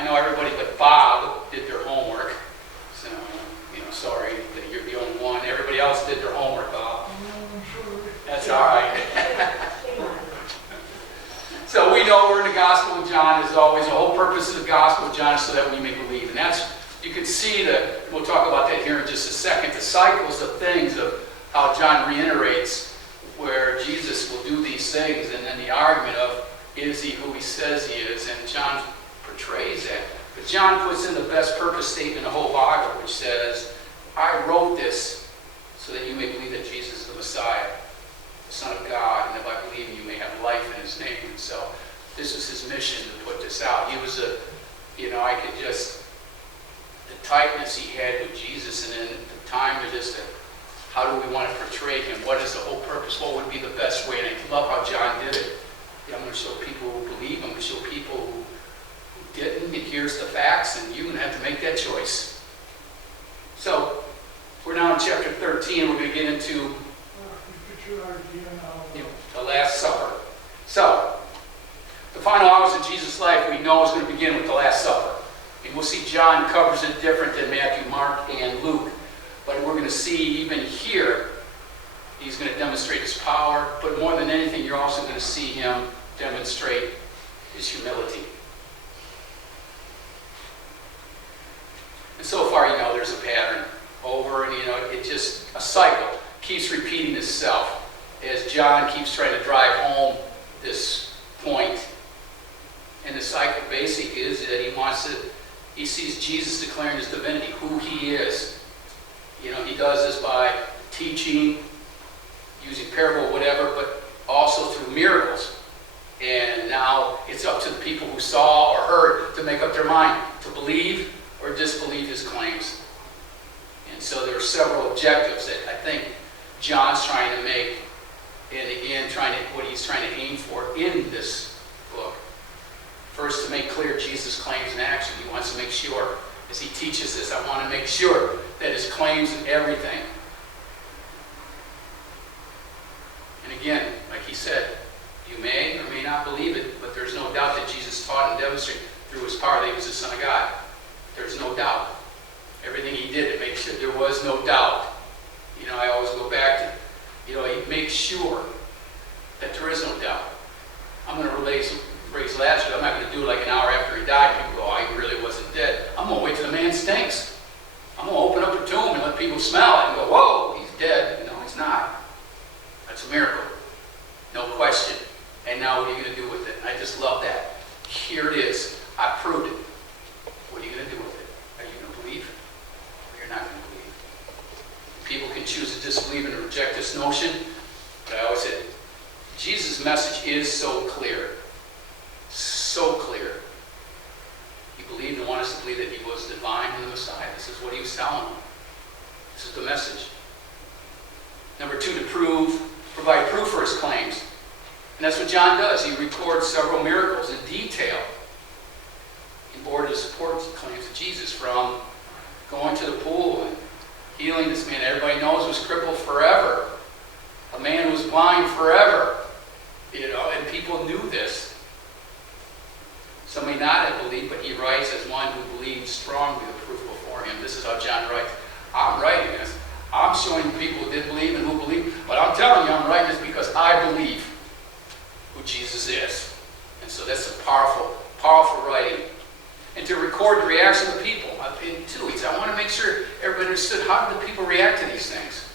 I know everybody but Bob did their homework. So, sorry that you're the only one. Everybody else did their homework, Bob. That's all right. So we know we're in the Gospel of John, as always. The whole purpose of the Gospel of John is so that we may believe. And that's, you can see that, we'll talk about that here in just a second, the cycles of things of how John reiterates where Jesus will do these things, and then the argument of, is he who he says he is? And John portrays that. But John puts in the best purpose statement in the whole Bible, which says, I wrote this so that you may believe that Jesus is the Messiah, the Son of God, and if I believe you may have life in his name. And so this was his mission to put this out. He was I could just, the tightness he had with Jesus, and then the time to just, how do we want to portray him? What is the whole purpose? What would be the best way? And I love how John did it. I'm going to show people who believe. I'm going to show people who didn't. And here's the facts, and you're going to have to make that choice. So, we're now in chapter 13. We're going to get into the Last Supper. So, the final hours of Jesus' life we know is going to begin with the Last Supper. And we'll see John covers it different than Matthew, Mark, and Luke. But we're going to see even here, he's going to demonstrate his power. But more than anything, you're also going to see him demonstrate his humility. And so far, there's a pattern over, and it just, a cycle keeps repeating itself as John keeps trying to drive home this point. And the cycle basic is that he sees Jesus declaring his divinity, who he is. He does this by teaching, using parable, whatever, but also through miracles. And now it's up to the people who saw or heard to make up their mind, to believe or disbelieve his claims. And so there are several objectives that I think John's trying to make, and again, what he's trying to aim for in this book. First, to make clear Jesus' claims and action. He wants to make sure, as he teaches this, I want to make sure that his claims and everything. And again, like he said, you may or may not believe it, but there's no doubt that Jesus taught and demonstrated through his power that he was the Son of God. There's no doubt. Everything he did to make sure there was no doubt. I always go back to, he makes sure that there is no doubt. I'm going to raise Lazarus. I'm not going to do it like an hour after he died. People go, oh, he really wasn't dead. I'm going to wait till the man stinks. I'm going to open up the tomb and let people smell it and go, whoa, he's dead. No, he's not. That's a miracle. No question. And now what are you going to do with it? I just love that. Here it is. I proved it. What are you going to do with it? Are you going to believe? Or you're not going to believe? People can choose to disbelieve and reject this notion. But I always said, Jesus' message is so clear. So clear. He believed and wanted us to believe that he was divine and the Messiah. This is what he was telling them. This is the message. Number 2, to provide proof for his claims. And that's what John does. He records several miracles in detail in order to support the claims of Jesus, from going to the pool and healing this man everybody knows was crippled forever. A man who was blind forever. And people knew this. Some may not have believed, but he writes as one who believed strongly the proof before him. This is how John writes. I'm writing this. I'm showing people who did believe and who believe, but I'm telling you I'm writing this because I believe who Jesus is. And so that's a powerful, powerful writing. And to record the reaction of the people. In 2 weeks, I want to make sure everybody understood how did the people react to these things.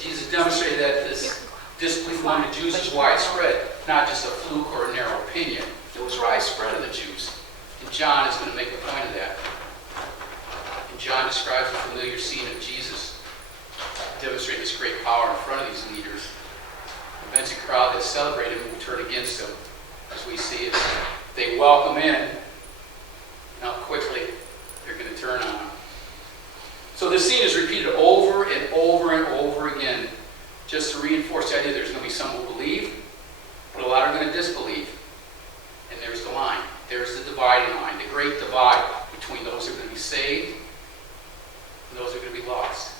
Jesus demonstrated that this disbelief among the Jews is widespread, not just a fluke or a narrow opinion. It was widespread in the Jews. And John is going to make a point of that. And John describes a familiar scene of Jesus demonstrate this great power in front of these leaders. Events a crowd that celebrated him will turn against him, as we see it. They welcome in. How quickly they're going to turn on him. So this scene is repeated over and over and over again, just to reinforce the idea there's going to be some who believe, but a lot are going to disbelieve. And there's the line. There's the dividing line, the great divide between those who are going to be saved and those who are going to be lost.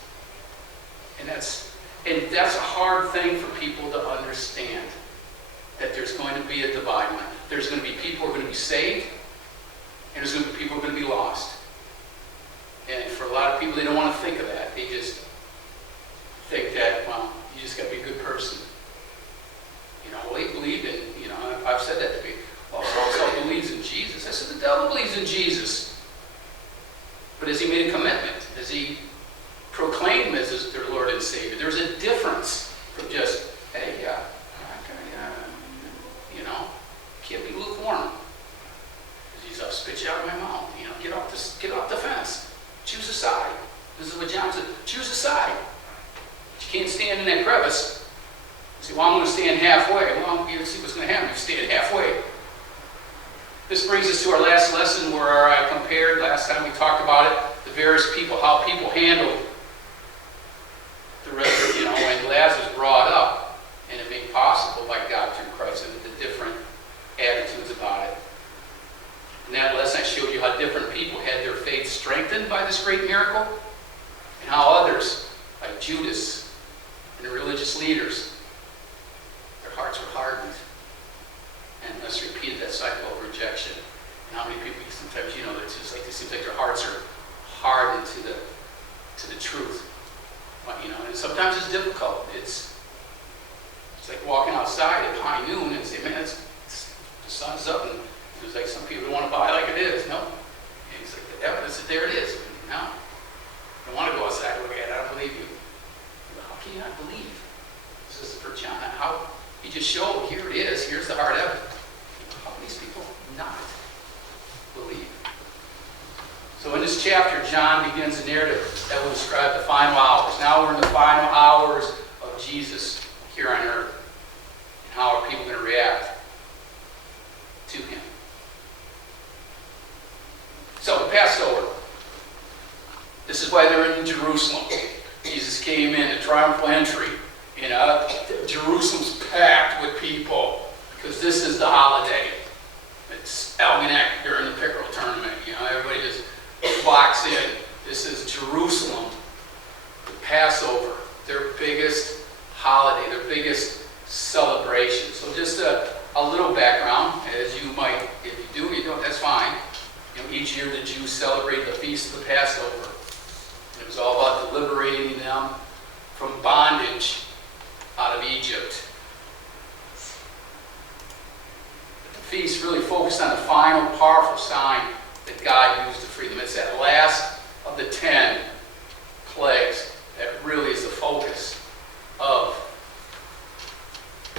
And that's a hard thing for people to understand, that there's going to be a dividing line. There's going to be people who are going to be saved, And there's going to be people who are going to be lost. And for a lot of people, they don't want to think of that. They just think that, well, you just got to be a good person. Well, they believed in, I've said that to people. Well, so believes in Jesus. I said, the devil believes in Jesus. But has he made a commitment? Has he proclaimed him as their Lord and Savior? There's a difference from just, hey, can't be lukewarm. Jesus, I'll spit you out of my mouth. Get off the fence. Choose a side. This is what John said. Choose a side. But you can't stand in that crevice. You say, well, I'm going to stand halfway. Well, you see what's going to happen. You stand halfway. This brings us to our last lesson where I compared, last time we talked about it, the various people, how people handled the resurrection, when Lazarus brought up and it made possible by God through Christ, and the different attitudes about it. In that lesson, I showed you how different people had their faith strengthened by this great miracle, and how others, like Judas and the religious leaders, their hearts were hardened. And thus repeated that cycle of rejection. And how many people sometimes, it's just like it seems like their hearts are hardened to the truth. And sometimes it's difficult. It's like walking outside at high noon and say, man, the sun's up, and it's like some people don't want to buy like it is. No. And it's like the evidence that there it is. No. I don't want to go outside and look at it. I don't believe you. But how can you not believe? This is for John. How he just showed, here it is, here's the hard evidence. How can these people not believe? So in this chapter, John begins a narrative that will describe the final hours. Now we're in the final hours of Jesus here on earth. And how are people going to react to him? So the Passover. This is why they're in Jerusalem. Jesus came in, the triumphal entry. Jerusalem's packed with people because this is the holiday. It's Almanac during the pickerel tournament. Everybody just flocks in. This is Jerusalem, the Passover, their biggest holiday, their biggest celebration. So just a little background, as you might, if you do, you don't, that's fine. Each year the Jews celebrated the feast of the Passover. It was all about liberating them from bondage out of Egypt. The feast really focused on the final powerful sign that God used to free them. It's that last of the 10 plagues that really is the focus of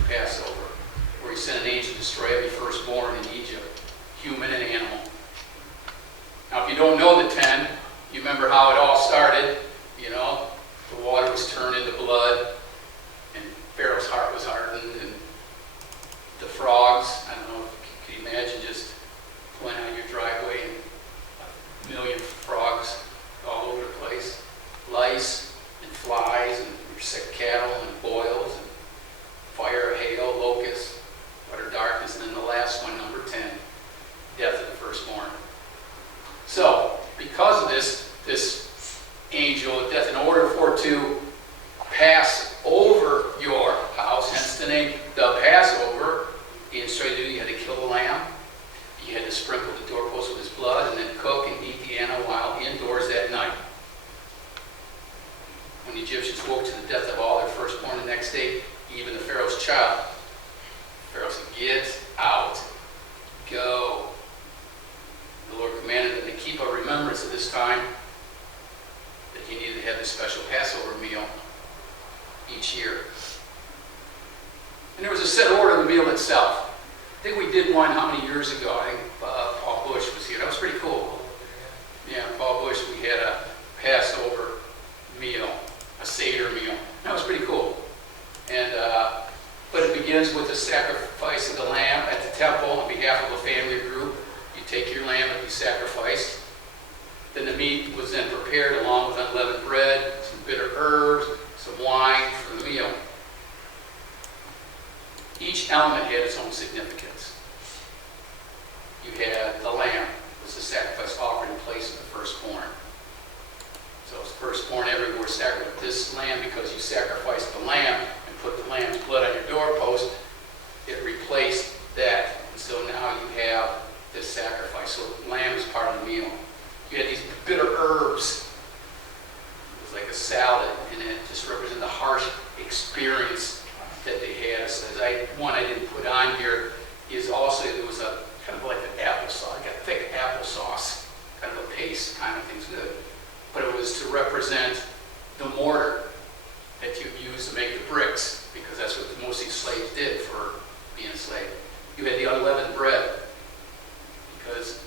Passover, where he sent an angel to destroy every firstborn in Egypt, human and animal. Now, if you don't know the 10, you remember how it all started. The water was turned into blood, and Pharaoh's heart was hardened, and the frogs, I don't know, can you imagine just pulling out your driveway and 1,000,000 frogs all over the place, lice and flies and sick cattle and boils and fire, hail, locusts, utter darkness, and then the last one, number 10, death of the firstborn. So, because of this angel of death, in order for it to pass over your house, hence the name, the Passover, he instructed you had to kill the lamb, you had to sprinkle the doorpost with his blood, and then cook and eat the animal while indoors that night. When the Egyptians woke to the death of all their firstborn the next day, even the Pharaoh's child, Pharaoh said, get out, go. The Lord commanded them to keep a remembrance of this time that you needed to have this special Passover meal each year. And there was a set order of the meal itself. I think we did one how many years ago? I think Paul Bush was here. That was pretty cool. Yeah, Paul Bush, we had a Passover meal, a Seder meal. That was pretty cool. And but it begins with the sacrifice of the lamb at the temple on behalf of a family group. You take your lamb and be sacrificed. Then the meat was then prepared along with unleavened bread, some bitter herbs, some wine for the meal. Each element had its own significance. You had the lamb, was the sacrifice offered in place of the firstborn. So it's firstborn everywhere sacrificed. This lamb, because you sacrificed the lamb and put the lamb's blood on your doorpost, it replaced that. And so now you have this sacrifice. So lamb is part of the meal. You had these bitter herbs. It was like a salad, and it just represented the harsh experience that they had. So one I didn't put on here is also, it was a kind of like an applesauce, like a thick applesauce, kind of a paste kind of thing's good. But it was to represent the mortar that you use to make the bricks, because that's what most of these slaves did for being a slave. You had the unleavened bread, because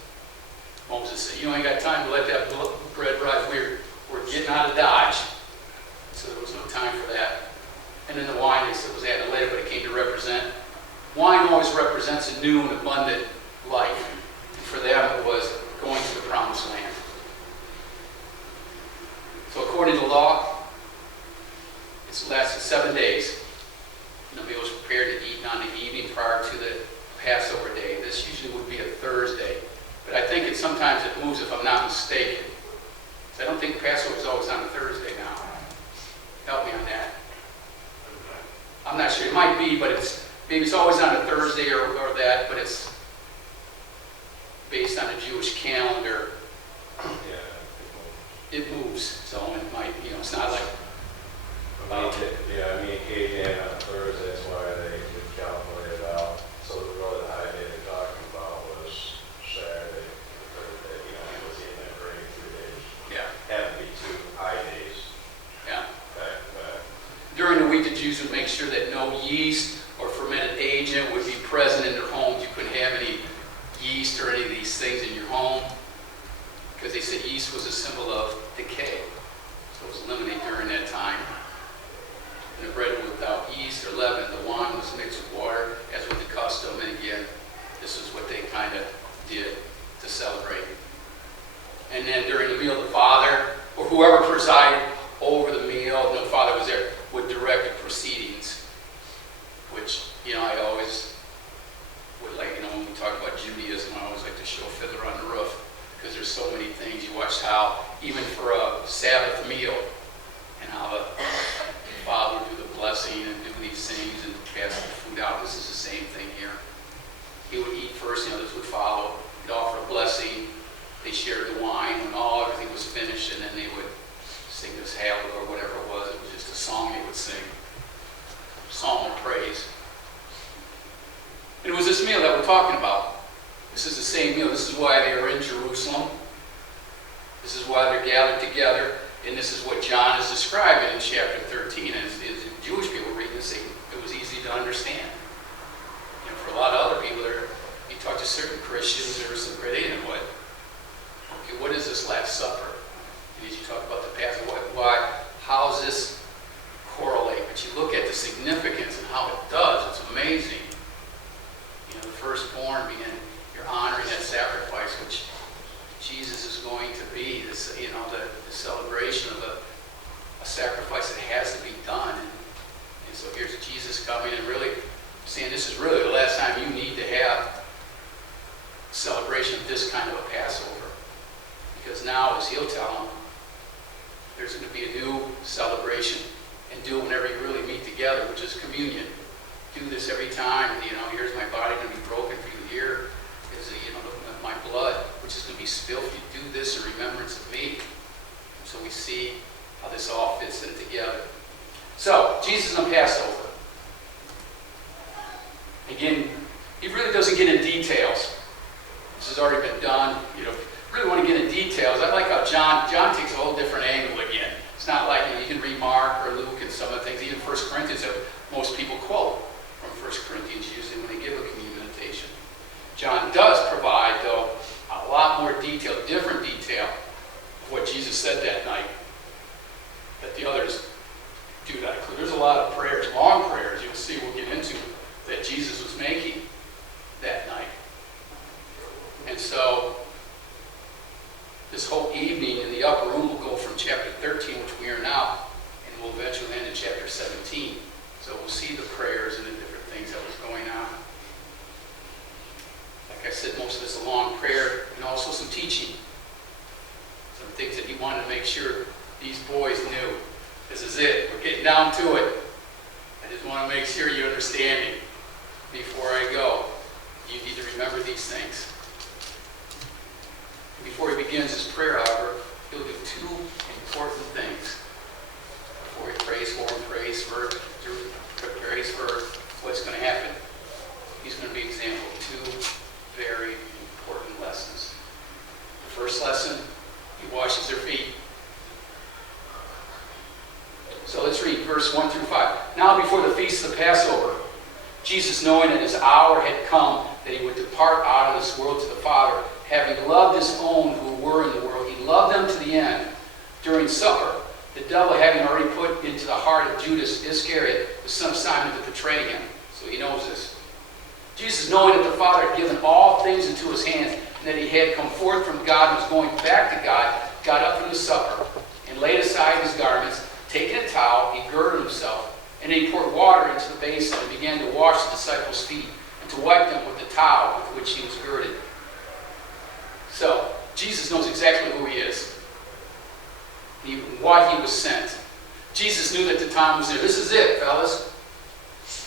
Moses said, you ain't got time to let that bread rise. We're getting out of Dodge. So there was no time for that. And then the wine, they said, was added later, but it came to represent. Wine always represents a new and abundant life. And for them, it was going to the promised land. So according to law, it's lasted 7 days. And the meal was prepared and eaten on the evening prior to the Passover day. This usually would be a Thursday. But I think sometimes it moves, if I'm not mistaken. So I don't think Passover is always on a Thursday now. Help me on that. I'm not sure. It might be, but maybe it's always on a Thursday or that, but it's based on a Jewish calendar. Yeah, it moves. So it might, it's not like. Occasionally on Thursday, that's why they calculated it out. So really the high day they're talking about was Saturday, Thursday. It was in that break 3 days. Yeah. Had to be 2 high days. Yeah. Back to back. During the week, the Jews would make sure that no yeast or fermented agent would be present in their homes. You couldn't have any yeast or any of these things in your home, because they said yeast was a symbol of decay. So it was eliminated during that time. And the bread was without yeast or leaven. The wine was mixed with water, as was the custom. And again, this is what they kind of did to celebrate. And then during the meal, the father, or whoever presided over the meal, no father was there, would direct the proceedings. Which, I always would like, when we talk about Judaism, I always like to show Fiddler on the Roof, because there's so many things. You watch how, even for a Sabbath meal, and how the father would do the blessing and do these things and pass the food out. This is the same thing here. He would eat first, this would follow. He'd offer a blessing. They shared the wine when everything was finished, and then they would sing this hail or whatever it was. It was just a song they would sing. Psalm of praise. And it was this meal that we're talking about. This is the same meal. This is why they are in Jerusalem. This is why they're gathered together. And this is what John is describing in chapter 13. And as Jewish people read this, it was easy to understand. For a lot of other people, you talk to certain Christians, there was some great, they didn't know what is this Last Supper? And as you talk about the Passover, how does this correlate? But you look at the significance and how it does. It's amazing. The firstborn being, you're honoring that sacrifice, which Jesus is going to be. This, the celebration of a sacrifice that has to be done. And so here's Jesus coming and really saying this is really the last time you need to have a celebration of this kind of a Passover. Because now, as he'll tell them, there's going to be a new celebration, and do it whenever you really meet together, which is communion. Do this every time. Here's my body going to be broken for you. Here is my blood, which is going to be spilled. You do this in remembrance of me. So we see how this all fits in together. So Jesus on Passover. Again, he really doesn't get in details. This has already been done. Really want to get in details. I like how John takes a whole different angle again. It's not like you can read Mark or Luke and some of the things, even 1 Corinthians that most people quote from 1 Corinthians usually when they give a communication. John does provide, though, a lot more detail, different detail of what Jesus said that night that the others do not include. There's a lot of prayers, long prayers, you'll see we'll get into, that Jesus was making that night. And so this whole evening in the upper room will go from chapter 13, which we are now, and we'll eventually end in chapter 17. So we'll see the prayers and the different things that was going on. Like I said, most of it's a long prayer and also some teaching. Some things that he wanted to make sure these boys knew. This is it. We're getting down to it. I just want to make sure you understand it before I go. You need to remember these things. begins his prayer, however, he'll do two important things. Before he prays for him, prays for what's going to happen. He's going to be example of two very important lessons. The first lesson, he washes their feet. So let's read verse 1 through 5. Now before the feast of the Passover, Jesus, knowing that his hour had come, that he would depart out of this world to the Father, having loved his own who were in the world, he loved them to the end. During supper, the devil having already put into the heart of Judas Iscariot, the son of Simon, to betray him. So he knows this. Jesus, knowing that the Father had given all things into his hands, and that he had come forth from God and was going back to God, got up from the supper, and laid aside his garments, taking a towel, he girded himself, and then he poured water into the basin and began to wash the disciples' feet, and to wipe them with the towel with which he was girded. So, Jesus knows exactly who he is, and why he was sent. Jesus knew that the time was there. This is it, fellas.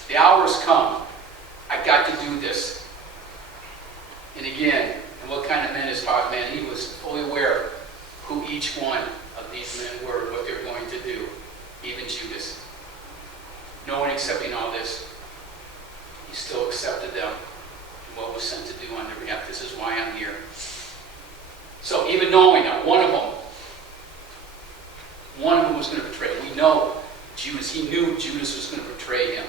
The hour has come. I got to do this. And again, and what kind of man is Father? Man, he was fully aware who each one of these men were and what they were going to do. Even Judas. Knowing, accepting all this, he still accepted them and what was sent to do on their behalf. This is why I'm here. So even knowing that one of them was going to betray him. We know Judas. He knew Judas was going to betray him.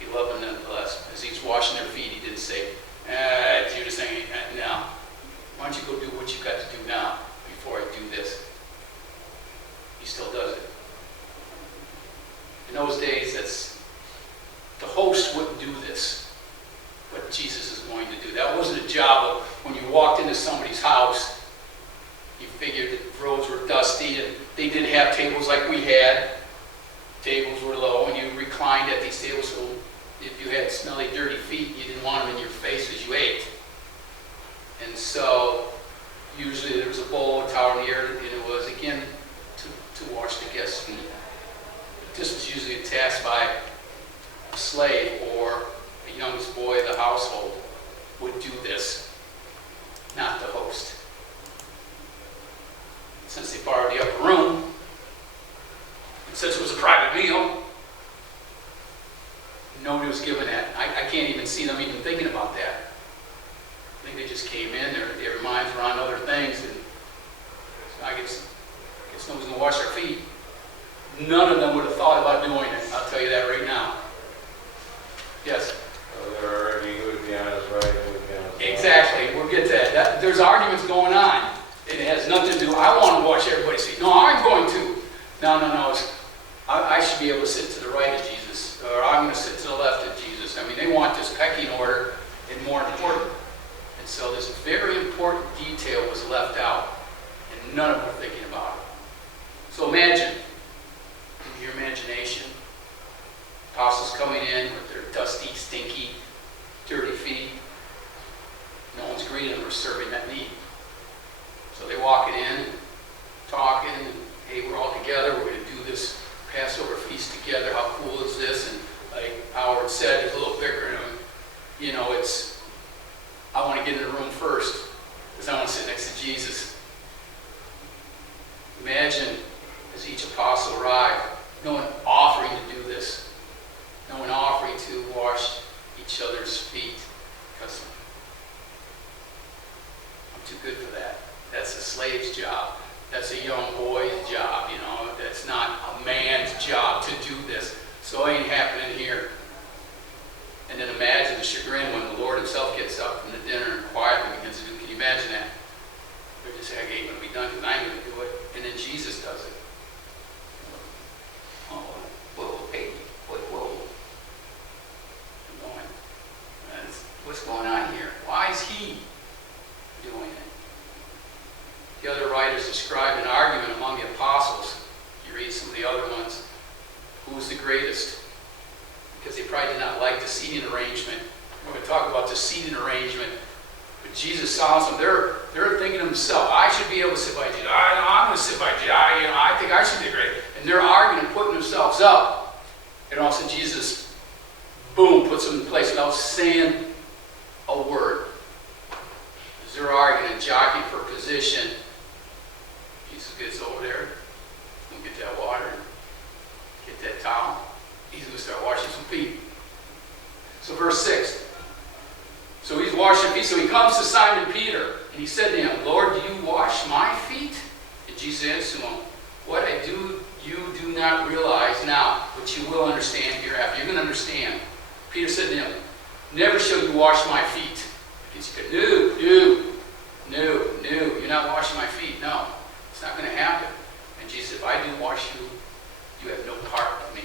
He loved them nonetheless. As he was washing their feet, he didn't say, Judas ain't, no. Why don't you go do what you got to do now before I do this? He still does it. In those days, the host wouldn't do this. What Jesus is going to do. That wasn't a job of when you walked into somebody's house, you figured the roads were dusty and they didn't have tables like we had. Tables were low and you reclined at these tables, so if you had smelly, dirty feet, you didn't want them in your face as you ate. And so usually there was a bowl, a towel in the air, and it was, again, to wash the guest's feet. But this was usually a task by a slave or the youngest boy of the household would do this, not the host. Since they borrowed the upper room, and since it was a private meal, nobody was given that. I can't even see them even thinking about that. I think they just came in, their minds were on other things, and I guess nobody's going to wash their feet. None of them would have thought about doing it. I'll tell you that right now. Yes? They're already who would be on his right, who would be on his left. Exactly. We'll get to that. There's arguments going on. It has nothing to do, I want to wash everybody's feet. No, I'm going to. No. I should be able to sit to the right of Jesus, or I'm going to sit to the left of Jesus. I mean, they want this pecking order and more important. And so this very important detail was left out, and none of them were thinking about it. So imagine, in your imagination, apostles coming in with their dusty, stinky, dirty feet. No one's greeting them or serving that meat. So they walk it in, talking, and hey, we're all together, we're going to do this Passover feast together, how cool is this? And like Howard said, there's a little bickering, I want to get in the room first, because I want to sit next to Jesus. Imagine, as each apostle arrived, no one offering to do this, no one offering to wash each other's feet, because I'm too good for that. That's a slave's job. That's a young boy's job, That's not a man's job to do this. So it ain't happening here. And then imagine the chagrin when the Lord himself gets up from the dinner and quietly begins to do. Can you imagine that? They're just saying, hey, when we done, because I'm going to do it. And then Jesus does it. Oh, whoa, hey, whoa. I'm going, what's going on here? Why is he doing it? The other writers describe an argument among the apostles. If you read some of the other ones, who was the greatest? Because they probably did not like the seating arrangement. We're going to talk about the seating arrangement. But Jesus saw them. They're thinking to themselves, I should be able to sit by Jesus. I'm going to sit by Jesus. I think I should be great. And they're arguing and putting themselves up. And also Jesus, boom, puts them in place without saying a word. As they're arguing, of jockeying for position. Jesus gets over there, going to get that water, get that towel. He's going to start washing some feet. So verse 6. So he's washing feet. So he comes to Simon Peter, and he said to him, Lord, do you wash my feet? And Jesus answered him, what I do, you do not realize now, but you will understand hereafter. You're going to understand. Peter said to him, never shall you wash my feet. He said, no, you're not washing my feet. No, it's not going to happen. And Jesus said, if I do wash you, you have no part of me.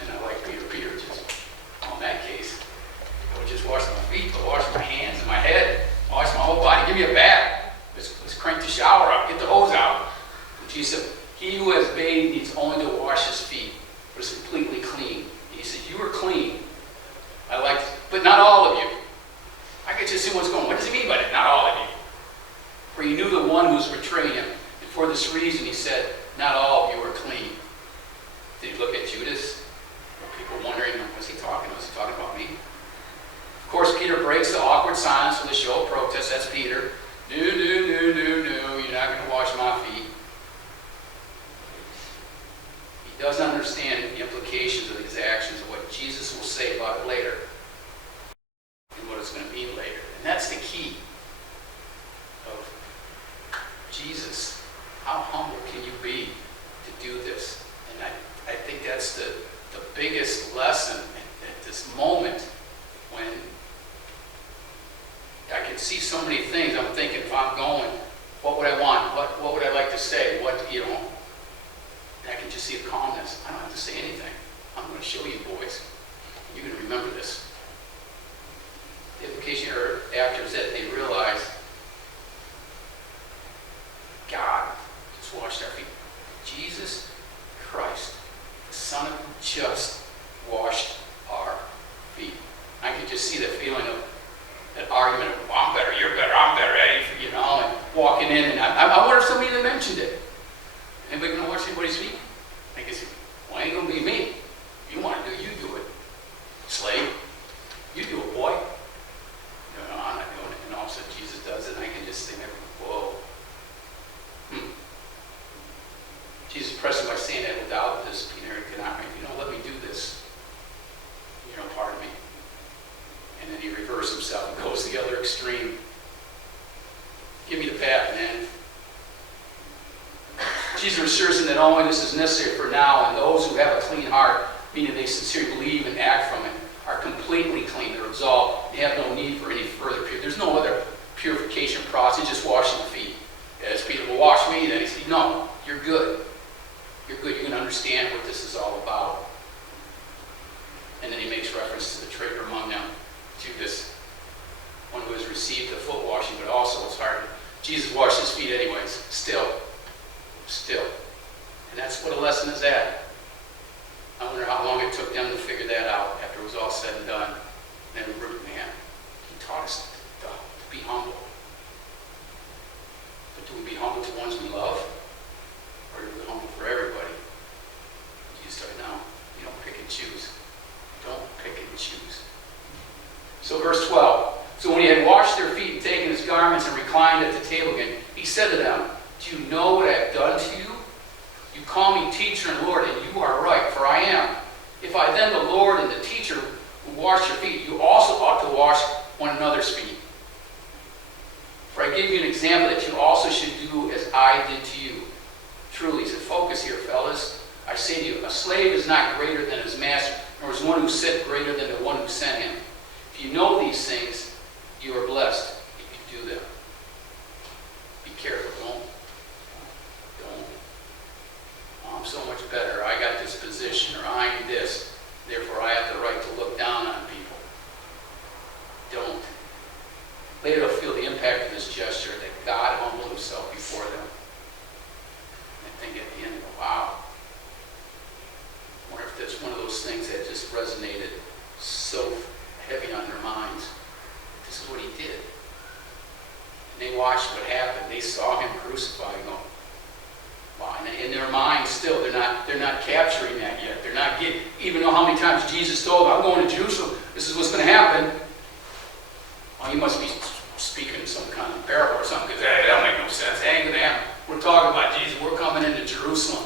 And I like Peter just, in that case, don't just wash my feet, but wash my hands and my head, wash my whole body. Give me a bath. Let's crank the shower up, get the hose out. And Jesus said, he who has bathed needs only to wash his feet, but is completely clean. And he said, you are clean. But not all of you. I could just see what's going on. What does he mean by that? Not all of you. For he knew the one who was betraying him. And for this reason he said, not all of you are clean. Did he look at Judas? Were people wondering, was he talking? Was he talking about me? Of course, Peter breaks the awkward silence with a show of protest. That's Peter. No, you're not going to wash my feet. He doesn't understand the implications of these actions and what Jesus will say about it later. And what it's going to mean later. And that's the key of Jesus. How humble can you be to do this? And I think that's the biggest lesson at this moment when I can see so many things. I'm thinking, if I'm going, what would I want? What would I like to say? I can just see the calmness. I don't have to say anything. I'm going to show you, boys. You're going to remember this. The implication after is that they realize God just washed our feet. Jesus Christ, the Son of God, just washed our feet. I can just see the feeling of that argument of, well, I'm better, you're better, I'm better, and walking in. And I wonder if somebody even mentioned it. Anybody going to wash anybody's feet? I guess, well, it ain't going to be me. You want to do, you do it. Slave, you do it, boy. No, I'm not doing it. And all of a sudden Jesus does it, and I can just think, whoa. Jesus pressed him by saying that without this, Peter cannot, let me do this. Pardon me. And then he reverses himself and goes to the other extreme. Give me the path, man. Jesus assures him that only this is necessary for now, and those who have a clean heart, meaning they sincerely believe and act from it, are completely clean. They're absolved. They have no need for any further purification. There's no other purification process, just washing the feet. As Peter will wash me, then he said, no, you're good. You're good. You're going to understand what this is all about. And then he makes reference to the traitor among them, Judas, one who has received the foot washing, but also his heart. Jesus washed his feet anyways, still. And that's what a lesson is at. I wonder how long it took them to figure that out after it was all said and done. And then, man, he taught us to be humble. But do we be humble to ones we love? Or do we be humble for everybody? Jesus said, no, you don't pick and choose. Don't pick and choose. So verse 12. So when he had washed their feet and taken his garments and reclined at the table again, he said to them, do you know what I have done to you? You call me teacher and Lord, and you are right, for I am. If I then, the Lord and the teacher, who wash your feet, you also ought to wash one another's feet. For I give you an example that you also should do as I did to you. Truly, he said, focus here, fellas. I say to you, a slave is not greater than his master, nor is one who sent greater than the one who sent him. If you know these things, you are blessed if you do them. Be careful, don't. Oh, I'm so much better. I got this position, or I'm this. Therefore, I have the right to look down on people. Don't. Later, they'll feel the impact of this gesture that God humbled himself before them. And think at the end, wow. I wonder if that's one of those things that just resonated so heavy on their minds. This is what he did. And they watched what happened. They saw him crucified. Going, wow. And in their minds still, they're not capturing that yet. They're not getting, even though how many times Jesus told them, I'm going to Jerusalem. This is what's going to happen. Well, he must be speaking in some kind kind of parable or something, because hey, that don't make no sense. It ain't going to happen. We're talking about Jesus. We're coming into Jerusalem.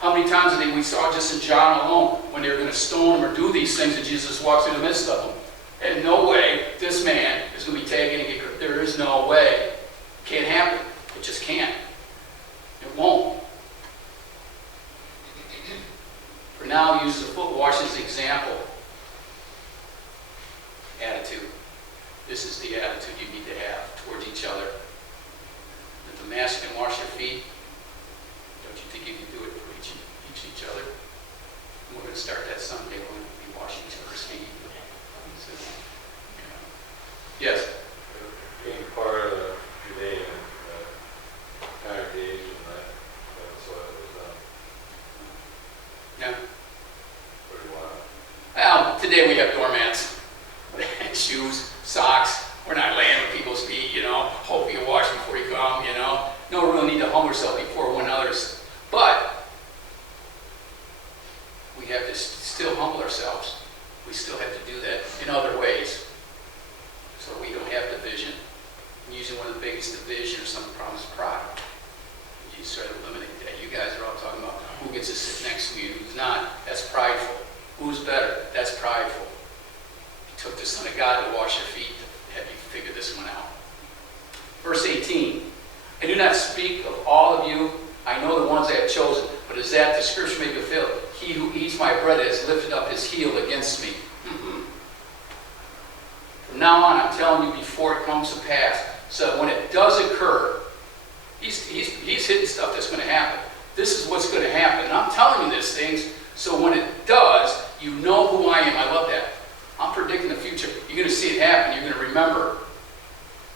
How many times a day we saw just in John alone when they were going to stone him or do these things, and Jesus walks in the midst of them. And no way this man is going to be taken and get. There is no way. It can't happen. It just can't. It won't. For now, use the foot wash as an example. Attitude. This is the attitude you need to have towards each other. If the master can wash your feet, don't you think you can do it for each other? And we're going to start that Sunday. We're going to be washing each other's feet. So, yes? Being part of the Judean congregation, that's what it was done. Yeah. Pretty wild. Well, today we have doormats. Shoes, socks. We're not laying with people's feet, Hope you wash before you come, No real need to humble yourself before one others. But we have to still humble ourselves. We still have to do that in other ways. So we don't have division. Usually one of the biggest division or some problems is pride. You just try to eliminate that. You guys are all talking about who gets to sit next to you, who's not. That's prideful. Who's better? That's prideful. Took the Son of God to wash your feet to have you figure this one out. Verse 18. I do not speak of all of you. I know the ones I have chosen, but is that the scripture may be fulfilled? He who eats my bread has lifted up his heel against me. From now on, I'm telling you before it comes to pass, so that when it does occur, he's hitting stuff that's going to happen. This is what's going to happen. And I'm telling you these things, so when it does, you know who I am. I love that. I'm predicting the future. You're going to see it happen. You're going to remember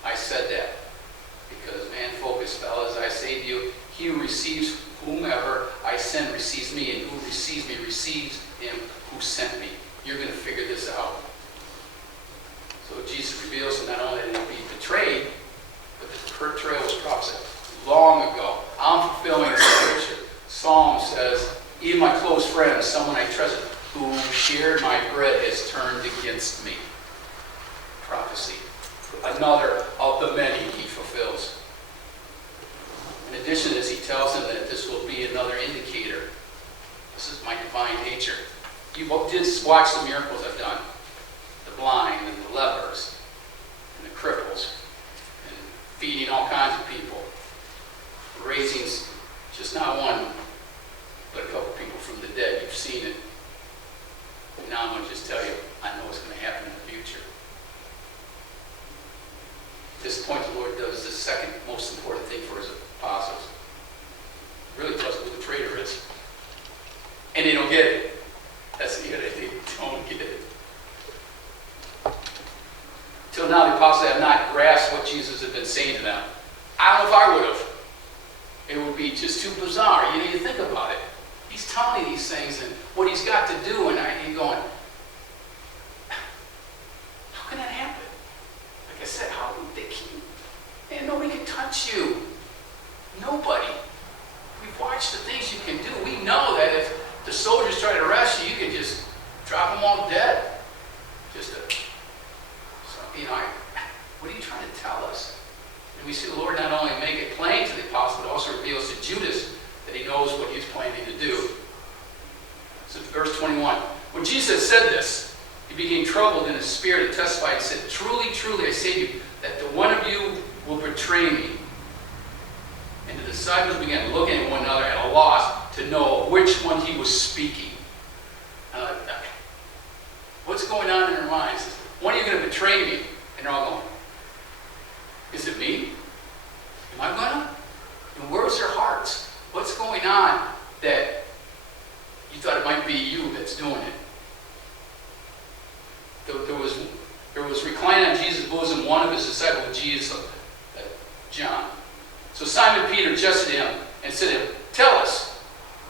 I said that. Because, man, focus, fellas. I say to you, he who receives whomever I send receives me, and who receives me receives him who sent me. You're going to figure this out. So Jesus reveals that not only did he be betrayed, but the betrayal was prophesied long ago. I'm fulfilling the scripture. Psalm says, even my close friend, someone I trusted, who shared my bread, has turned against me. Prophecy. Another of the many he fulfills. In addition to this, he tells them that this will be another indicator. This is my divine nature. You did watch the miracles I've done. The blind and the lepers and the cripples and feeding all kinds of people. Raising just not one, but a couple people from the dead. You've seen it. And now I'm going to just tell you, I know what's going to happen in the future. At this point, the Lord does the second most important thing for his apostles. He really tells them who the traitor is. And they don't get it. That's the other thing. They don't get it. Till now, the apostles have not grasped what Jesus had been saying to them. I don't know if I would have. It would be just too bizarre. You think about it. He's telling me these things and what he's got to do, and I'm going, how can that happen? Like I said, how would they keep? Man, nobody can touch you. Nobody. We've watched the things you can do. We know that if the soldiers try to arrest you, you can just drop them all dead. What are you trying to tell us? And we see the Lord not only make it plain to the apostle, but also reveals to Judas that he knows what he's planning to do. So verse 21. When Jesus said this, he became troubled in his spirit and testified and said, truly, truly, I say to you, that the one of you will betray me. And the disciples began looking at one another at a loss to know which one he was speaking. What's going on in their minds? When are you going to betray me? And they're all going, is it me? Am I going to? And where's their hearts? What's going on that you thought it might be you that's doing it? There was reclining on Jesus' bosom one of his disciples, Jesus, John. So Simon Peter adjusted him and said to him, tell us,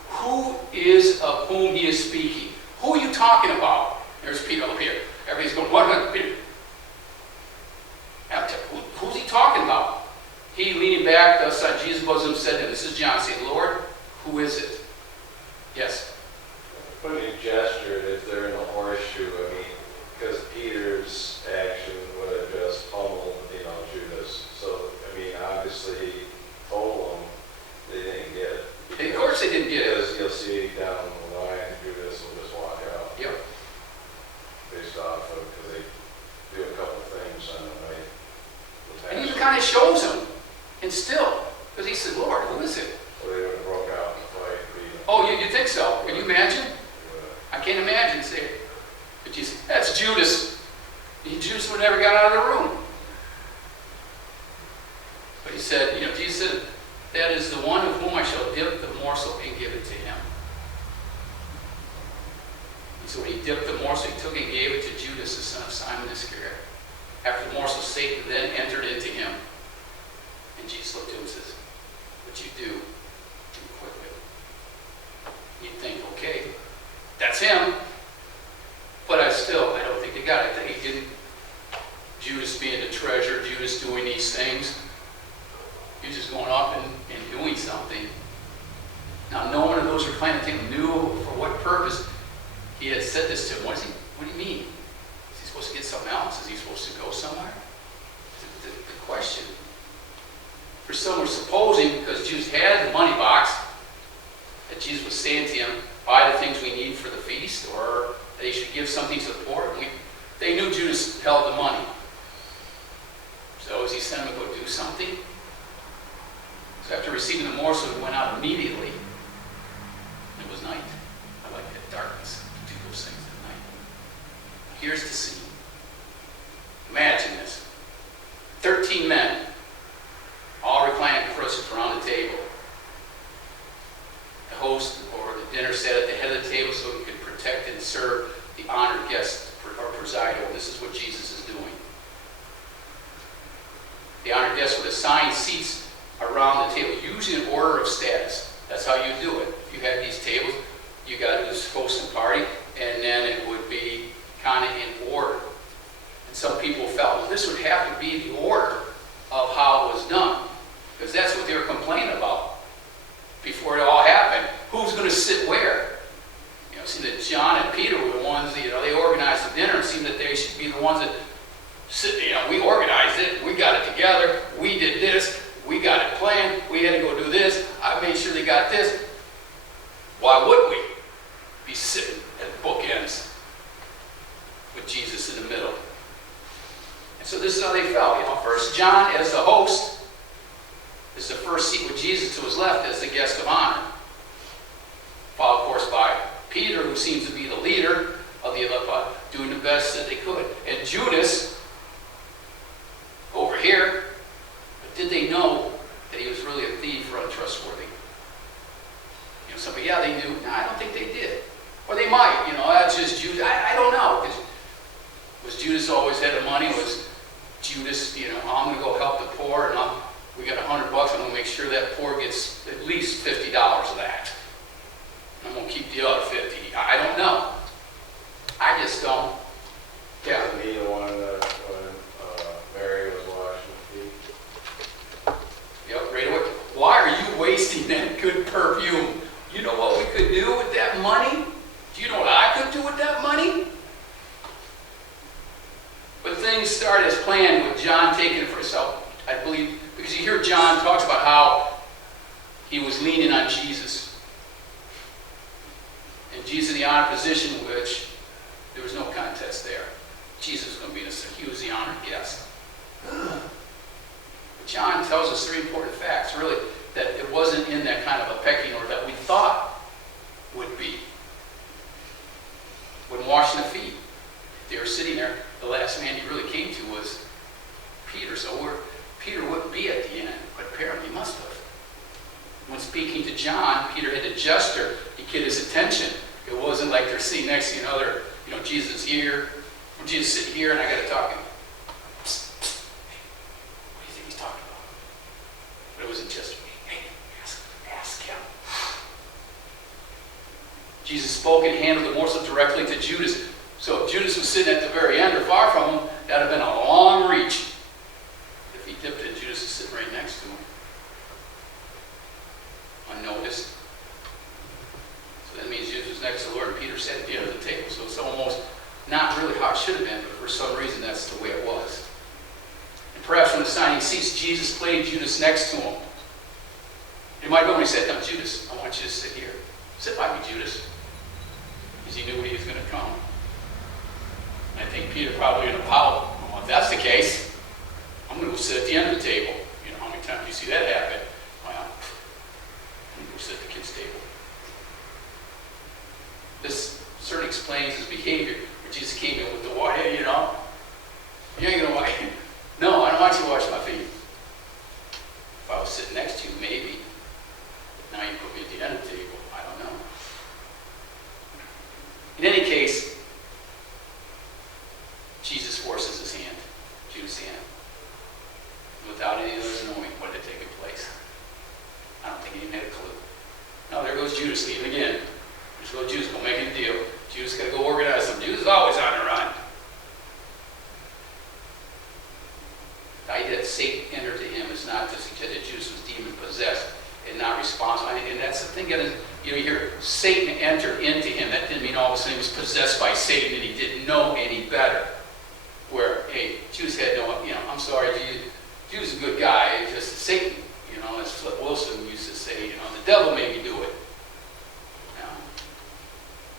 who is of whom he is speaking? Who are you talking about? There's Peter up here. Everybody's going, what about Peter? Who's he talking about? He, leaning back thus on Jesus' bosom, said to him, this is John, saying, Lord, who is it? Yes? Funny gesture if they're in a horseshoe, because Peter's action would have just pummeled, Judas. So obviously he told them, they didn't get it. Of course they didn't get it. Because you'll see down the line, Judas will just walk out. Yep. Based off of, because they do a couple things on the night. And he kind of shows them. And still, because he said, Lord, who is it? Well, they would have broke out in the fight. Oh, you think so? Can you imagine? I can't imagine. Say, but you say, that's Judas. Judas would never got out of the room. But he said, Jesus said, that is the one of whom I shall dip the morsel and give it to him. And so when he dipped the morsel, he took and gave it to Judas, the son of Simon Iscariot. After the morsel, Satan then entered into him. And Jesus looked at him and says, what you do quickly. You'd think, okay, that's him. But I don't think they got it. I think he didn't. Judas being the treasure, Judas doing these things. He was just going off and doing something. Now, no one of those who planned him knew for what purpose he had said this to him. What do you mean? Is he supposed to get something else? Is he supposed to go somewhere? The question. For some were supposing, because Judas had the money box, that Jesus was saying to him, buy the things we need for the feast, or that he should give something to the poor. They knew Judas held the money. So as he sent him to go do something, so after receiving the morsel, he went out immediately. It was night. I like that darkness. Do those things at night. Here's the scene. Imagine this. 13 men, all reclining around the table. The host or the dinner sat at the head of the table so he could protect and serve the honored guests or preside over. This is what Jesus is doing. The honored guests would assign seats around the table, usually in order of status. That's how you do it. If you had these tables, you got to just host a party, and then it would be kind of in order. And some people felt, well, this would have to be the order of how it was done, because that's what they were complaining about before it all happened. Who's going to sit where? It seemed that John and Peter were the ones that, they organized the dinner. It seemed that they should be the ones that sit, we organized it, we got it together, we did this, we got it planned, we had to go do this, I made sure they got this. Why would we be sitting at bookends with Jesus in the middle? And so this is how they felt. First, John, as the host, is the first seat with Jesus to his left as the guest of honor. Followed, of course, by Peter, who seems to be the leader of the 11, doing the best that they could. And Judas, over here. But did they know that he was really a thief or untrustworthy? Somebody, they knew. No, I don't think they did. Or they might, that's just Judas. I don't know. Was Judas always had the money? Was Judas, I'm going to go help the poor, and we got $100, I'm going to make sure that poor gets at least $50 of that. I'm going to keep the other 50. I don't know. I just don't. Yeah. Wasn't he the one that when Mary was washing the feet? Yep, right away. Why are you wasting that good perfume? You know what we could do with that money? Do you know what I could do with that money? But things started as planned with John taking it for himself. I believe, because you hear John talks about how he was leaning on Jesus. And Jesus in the honored position, which there was no contest there. Jesus was going to be he was the honored guest. But John tells us three important facts, really, that it wasn't in that kind of a pecking order that we thought would be. When washing the feet, they were sitting there. The last man he really came to was Peter. So Peter wouldn't be at the end, but apparently he must have. When speaking to John, Peter had to gesture to get his attention. It wasn't like they're sitting next to another, Jesus is here, or Jesus sitting here, and I got to talk to him. Psst, psst. Hey, what do you think he's talking about? But it wasn't just, hey, ask him. Jesus spoke and handled the morsel directly to Judas. So if Judas was sitting at the very end or far from him, that would have been a long reach. If he dipped it, Judas is sitting right next to him. Unnoticed. So that means Jesus was next to the Lord, and Peter sat at the end of the table. So it's almost not really how it should have been, but for some reason that's the way it was. And perhaps when assigning seats, Jesus played Judas next to him. It might have only said, "No, Judas, I want you to sit here. Sit by me, Judas." Because he knew he was going to come. And I think Peter probably in a pout, "Well, if that's the case, I'm going to go sit at the end of the table." You know, how many times do you see that happen? Well, I'm going to go sit at the kids' table. This certainly explains his behavior. When Jesus came in with the water, "Hey, you know, you ain't going to wash." "No, I don't want you to wash my feet." If I was sitting next to you, maybe. But now you put me at the end of the table. I don't know. In any case, Jesus forces his hand, Judas' hand, without any of us knowing what had taken place. I don't think he even had a clue. No, there goes Judas leaving again. There's go Judas, go making a deal. Judas got to go organize them. Judas is always on the run. The idea that Satan entered to him is not to suggest that Judas was demon-possessed and not responsible. And that's the thing, you hear Satan enter into him. That didn't mean all of a sudden he was possessed by Satan and he didn't know any better. Where, hey, Judas had no, I'm sorry, Judas is a good guy. It's just Satan, as Flip Wilson used to say, the devil made me do it.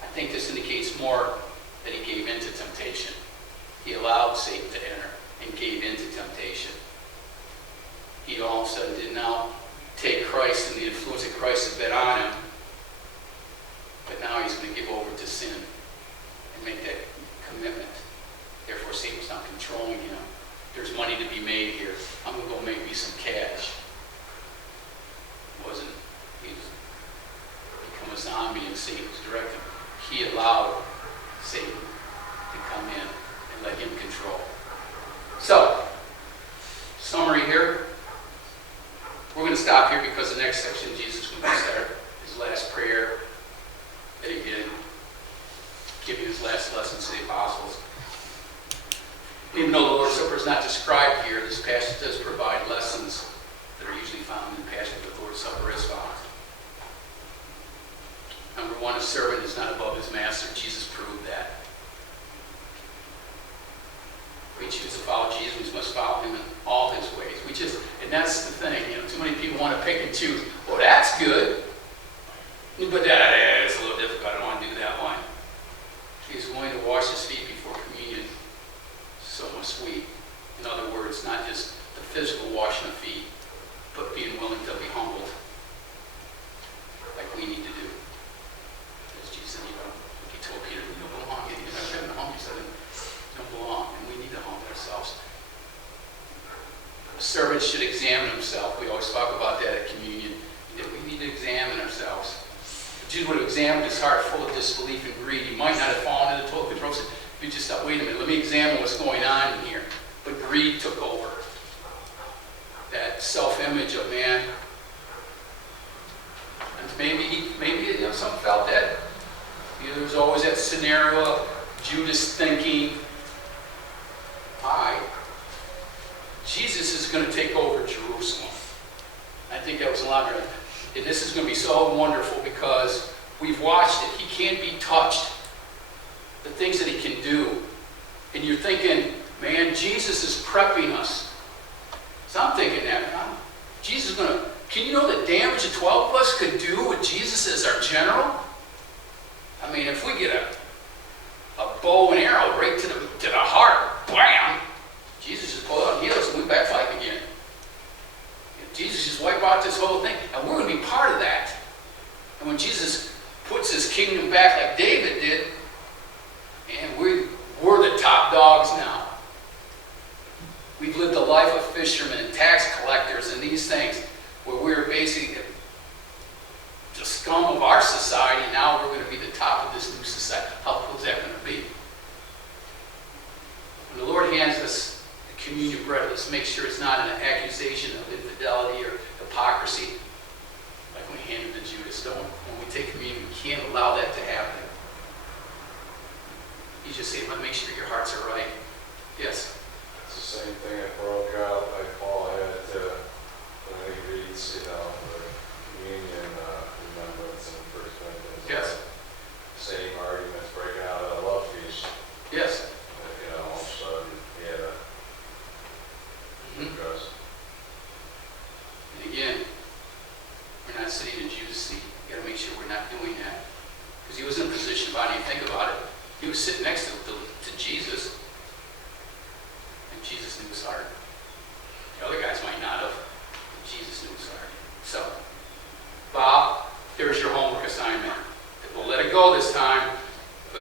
I think this indicates more that he gave into temptation. He allowed Satan to enter and gave into temptation. He all of a sudden did now take Christ and the influence of Christ had been on him, but now he's going to give over to sin and make that commitment. Therefore, Satan was not controlling him. There's money to be made here. I'm going to go make me some cash. He was become a zombie and Satan was directing him. He allowed Satan to come in and let him control. So, summary here. We're going to stop here because the next section, Jesus is going to start his last prayer that he did, giving his last lessons to the apostles. Even though the Lord's Supper is not described here, this passage does provide lessons that are usually found in the passage of the Lord's Supper as follows. Number one, a servant is not above his master. Jesus proved that. We choose to follow Jesus, we must follow him in all his ways. And that's the thing, too many people want to pick and choose. Well, that's good, but it's a little difficult. I don't want to do that one. He's willing to wash his feet before communion. So must we. In other words, not just the physical washing of feet, but being willing to be humbled, like we need to do. As Jesus said, he told Peter, "You don't belong. You're not having to humble yourself. You don't belong." And we need to humble ourselves. A servant should examine himself. We always talk about that at communion. That we need to examine ourselves. If Judas would have examined his heart full of disbelief and greed, he might not have fallen into total control. If you just thought, wait a minute, let me examine what's going on in here. But greed took over. That self-image of man. And maybe some felt that. There was always that scenario of Judas thinking, Jesus is going to take over Jerusalem. I think that was a lot better. And this is going to be so wonderful because we've watched it. He can't be touched. The things that he can do. And you're thinking, man, Jesus is prepping us. So I'm thinking that, Jesus is going to, can you know the damage that 12 of us could do with Jesus as our general? I mean, if we get a bow and arrow right to the heart, bam! Jesus just pull out and heal us and we back fight again. Jesus just wipe out this whole thing, and we're going to be part of that. And when Jesus puts his kingdom back like David did, and we're the top dogs now. We've lived a life of fishermen and tax collectors and these things where we're basically the scum of our society. Now we're going to be the top of this new society. How cool is that going to be? When the Lord hands us communion bread, let's make sure it's not an accusation of infidelity or hypocrisy like we handed to Judas. When we take communion, we can't allow that to happen. You just say, make sure your hearts are right. Yes? It's the same thing that broke out like Paul had to, when he reads, position about it, you think about it. He was sitting next to Jesus, and Jesus knew his heart.